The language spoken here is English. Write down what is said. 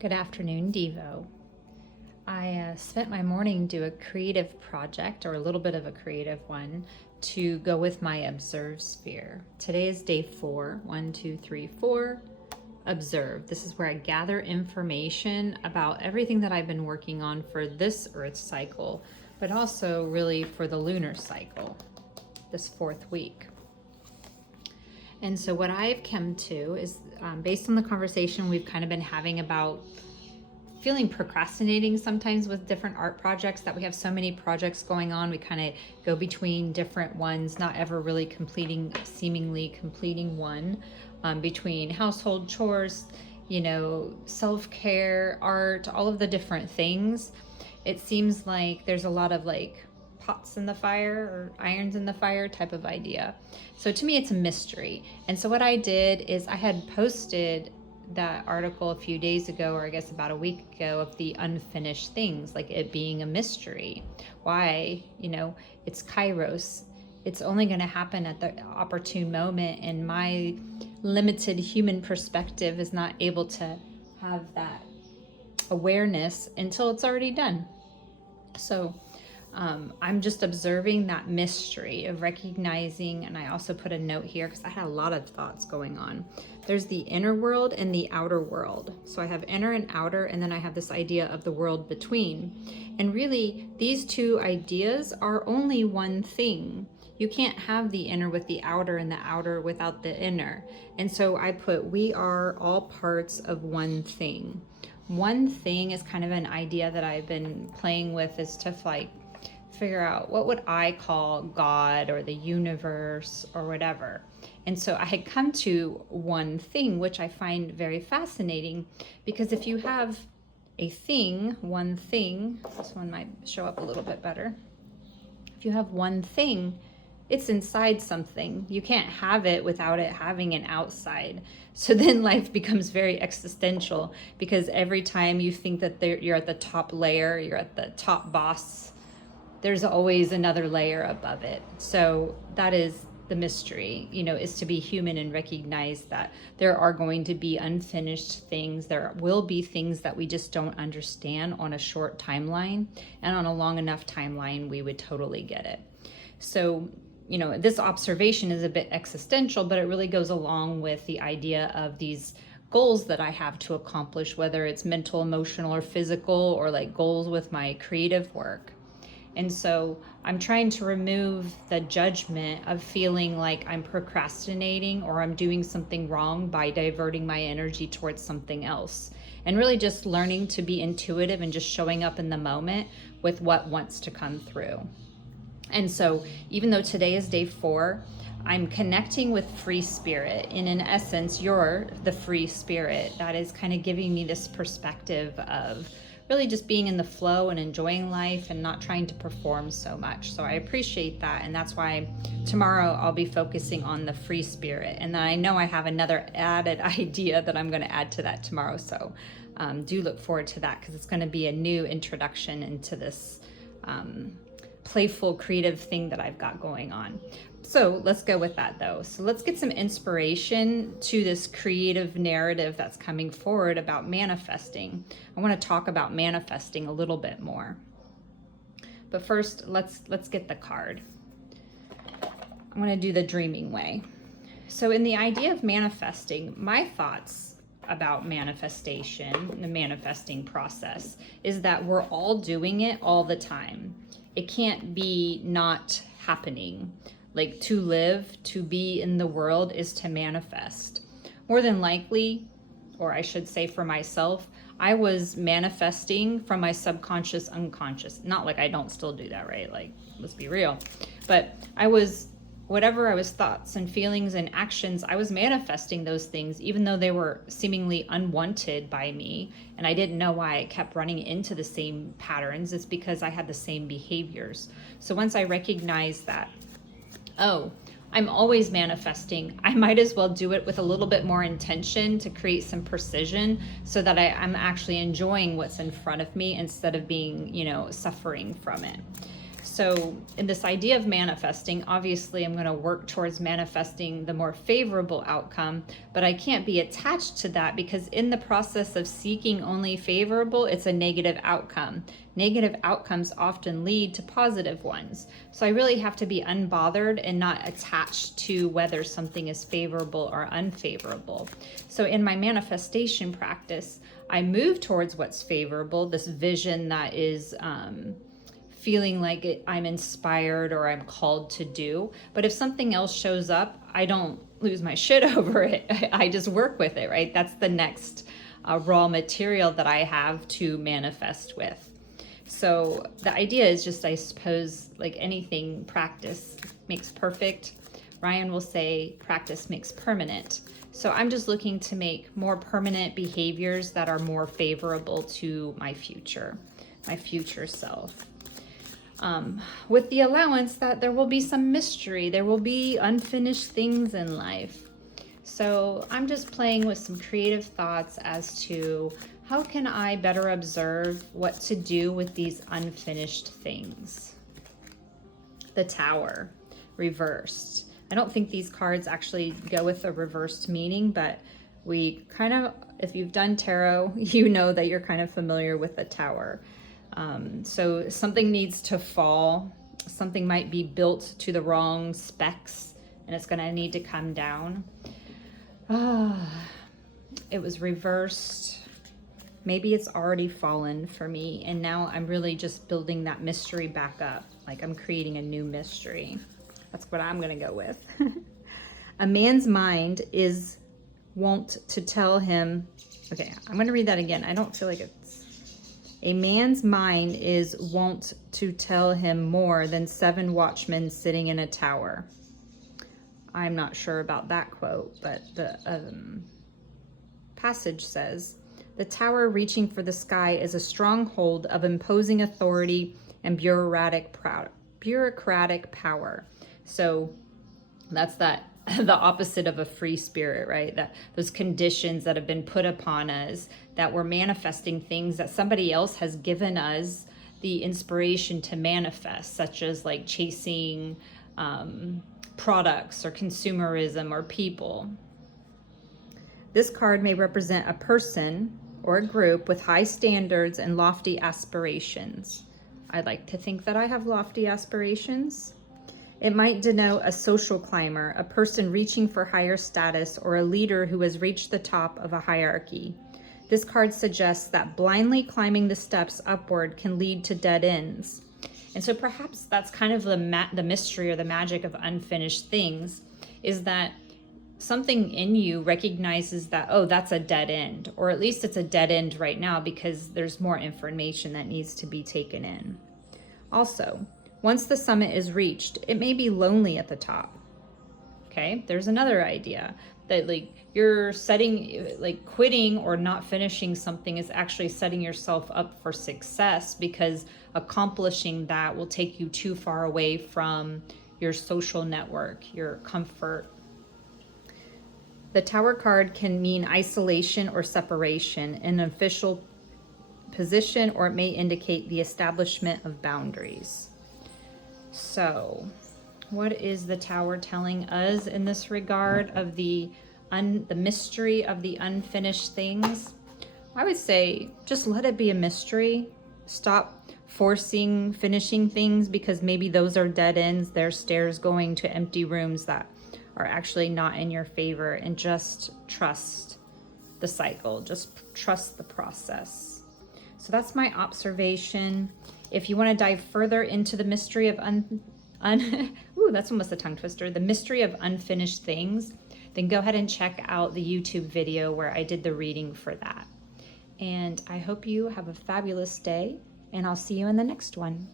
Good afternoon, Devo. I spent my morning do a creative project, or a little bit of a creative one, to go with my observe sphere. Today is day 4. 1, 2, 3, 4. Observe. This is where I gather information about everything that I've been working on for this Earth cycle, but also really for the lunar cycle, this 4th week. And so what I've come to is based on the conversation we've kind of been having about feeling procrastinating sometimes with different art projects, that we have so many projects going on, we kind of go between different ones, not ever really seemingly completing one, between household chores, self-care, art, all of the different things. It seems like there's a lot of pots in the fire or irons in the fire type of idea. So to me, it's a mystery. And so what I did is I had posted that article a few days ago, or I guess about a week ago, of the unfinished things, like it being a mystery. Why? It's Kairos. It's only going to happen at the opportune moment, and my limited human perspective is not able to have that awareness until it's already done. So I'm just observing that mystery of recognizing, and I also put a note here because I had a lot of thoughts going on. There's the inner world and the outer world. So I have inner and outer, and then I have this idea of the world between. And really, these two ideas are only one thing. You can't have the inner with the outer and the outer without the inner. And so I put, we are all parts of one thing. One thing is kind of an idea that I've been playing with, is to figure out what would I call God or the universe or whatever. And so I had come to one thing, which I find very fascinating, because if you have a thing, one thing, this one might show up a little bit better. If you have one thing, it's inside something. You can't have it without it having an outside. So then life becomes very existential, because every time you think that you're at the top layer, you're at the top boss, there's always another layer above it. So that is the mystery, is to be human and recognize that there are going to be unfinished things. There will be things that we just don't understand on a short timeline, and on a long enough timeline, we would totally get it. So, this observation is a bit existential, but it really goes along with the idea of these goals that I have to accomplish, whether it's mental, emotional, or physical, or goals with my creative work. And so I'm trying to remove the judgment of feeling like I'm procrastinating or I'm doing something wrong by diverting my energy towards something else. And really just learning to be intuitive and just showing up in the moment with what wants to come through. And so even though today is day 4, I'm connecting with free spirit. And in essence, you're the free spirit that is kind of giving me this perspective of really just being in the flow and enjoying life and not trying to perform so much. So I appreciate that. And that's why tomorrow I'll be focusing on the free spirit. And then I know I have another added idea that I'm going to add to that tomorrow. So do look forward to that, because it's going to be a new introduction into this playful, creative thing that I've got going on. So let's go with that though. So let's get some inspiration to this creative narrative that's coming forward about manifesting. I want to talk about manifesting a little bit more. But first, let's get the card. I'm going to do the dreaming way. So in the idea of manifesting, my thoughts about manifestation, the manifesting process, is that we're all doing it all the time. It can't be not happening. To live, to be in the world, is to manifest. More than likely, or I should say for myself, I was manifesting from my subconscious, unconscious. Not like I don't still do that, right? Let's be real. But whatever I was, thoughts and feelings and actions, I was manifesting those things, even though they were seemingly unwanted by me. And I didn't know why I kept running into the same patterns. It's because I had the same behaviors. So once I recognized that, oh, I'm always manifesting, I might as well do it with a little bit more intention to create some precision, so that I'm actually enjoying what's in front of me instead of being, suffering from it. So in this idea of manifesting, obviously I'm going to work towards manifesting the more favorable outcome, but I can't be attached to that, because in the process of seeking only favorable, it's a negative outcome. Negative outcomes often lead to positive ones. So I really have to be unbothered and not attached to whether something is favorable or unfavorable. So in my manifestation practice, I move towards what's favorable, this vision that is feeling like I'm inspired or I'm called to do. But if something else shows up, I don't lose my shit over it. I just work with it, right? That's the next raw material that I have to manifest with. So the idea is just, I suppose, like anything, practice makes perfect. Ryan will say practice makes permanent. So I'm just looking to make more permanent behaviors that are more favorable to my future self. With the allowance that there will be some mystery, there will be unfinished things in life. So I'm just playing with some creative thoughts as to how can I better observe what to do with these unfinished things. The Tower, reversed. I don't think these cards actually go with a reversed meaning, but we kind of, if you've done tarot, you know that you're kind of familiar with the Tower. So something needs to fall. Something might be built to the wrong specs and it's going to need to come down. It was reversed. Maybe it's already fallen for me. And now I'm really just building that mystery back up. Like I'm creating a new mystery. That's what I'm going to go with. A man's mind is wont to tell him. Okay, I'm going to read that again. I don't feel like it's. A man's mind is wont to tell him more than 7 watchmen sitting in a tower. I'm not sure about that quote, but the passage says, the tower reaching for the sky is a stronghold of imposing authority and bureaucratic power. So that's the opposite of a free spirit, right? That those conditions that have been put upon us, that we're manifesting things that somebody else has given us the inspiration to manifest, such as like chasing products or consumerism or people. This card may represent a person or a group with high standards and lofty aspirations. I'd like to think that I have lofty aspirations. It might denote a social climber, a person reaching for higher status, or a leader who has reached the top of a hierarchy. This card suggests that blindly climbing the steps upward can lead to dead ends. And so perhaps that's kind of the mystery or the magic of unfinished things, is that something in you recognizes that, oh, that's a dead end, or at least it's a dead end right now because there's more information that needs to be taken in. Also, once the summit is reached, it may be lonely at the top. Okay, there's another idea that like you're setting, like quitting or not finishing something is actually setting yourself up for success, because accomplishing that will take you too far away from your social network, your comfort. The Tower card can mean isolation or separation in an official position, or it may indicate the establishment of boundaries. So, what is the Tower telling us in this regard of the mystery of the unfinished things? I would say just let it be a mystery. Stop forcing finishing things, because maybe those are dead ends. They're stairs going to empty rooms that are actually not in your favor, and just trust the cycle. Just trust the process. So that's my observation. If you want to dive further into the mystery of ooh, that's almost a tongue twister. The mystery of unfinished things, then go ahead and check out the YouTube video where I did the reading for that. And I hope you have a fabulous day, and I'll see you in the next one.